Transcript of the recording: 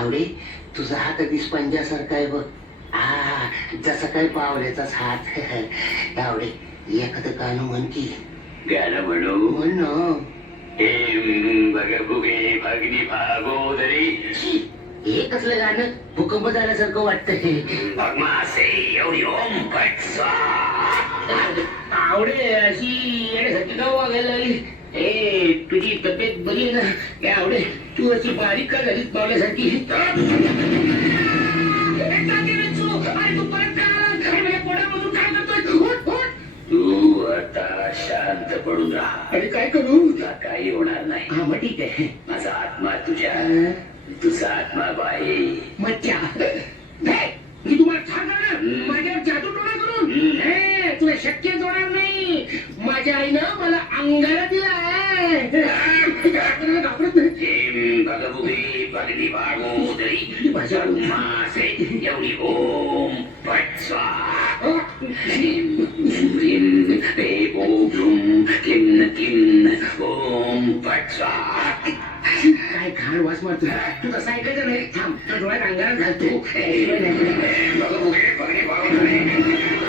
आवडे तुझा हात अगदी स्पंजासारखा आहे बघ. जसा काही पावल्याचाच हात. आवडे एखादं गाणं म्हण की. गाणं म्हणू म्हण ना. भगभुगे भगनी भागोदरी. हे कसलं गाणं भूकंप झाल्यासारखं वाटतंय. भगमासे एवढी ओम पट स्वाहा. आवडे अशी येण्यासाठी का वागायला लागली. तुझी तब्येत बरी आहे ना. काय आवडे तू अशी बारीक का झालीस पावल्यासारखी. तू आता शांत पडून राहा. अरे काय करू. तुला काही होणार नाही. हा मग ठीक आहे. माझा आत्मा तुझ्या तुझा आत्मा बाहेर. मच्छा मी तुम्हाला सांगणार माझ्यावर जादूटोणा करून तुला शक्य होणार नाही. माझ्या आईनं मला अंगाला दिला. भगभुगे भगनी भागोदरी. भगमासे एवढी ओम पट स्वाहा. ओम पट स्वाहा. काय घाण वास मारतो तू. कसा ऐकायचं नाही. थांब डोळ्यात अंगाला घालतो. भगभुगे भगनी भागोदरी.